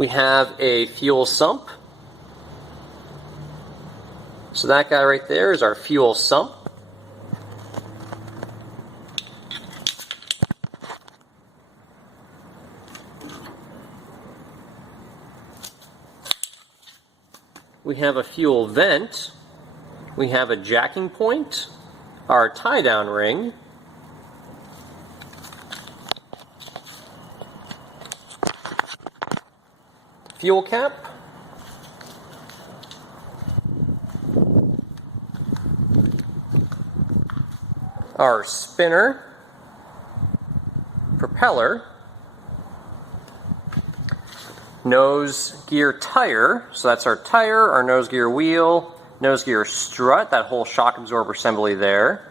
We have a fuel sump. So that guy right there is our fuel sump. We have a fuel vent. We have a jacking point, our tie-down ring, fuel cap, our spinner, propeller, nose gear tire, so that's our tire, our nose gear wheel, nose gear strut, that whole shock absorber assembly there.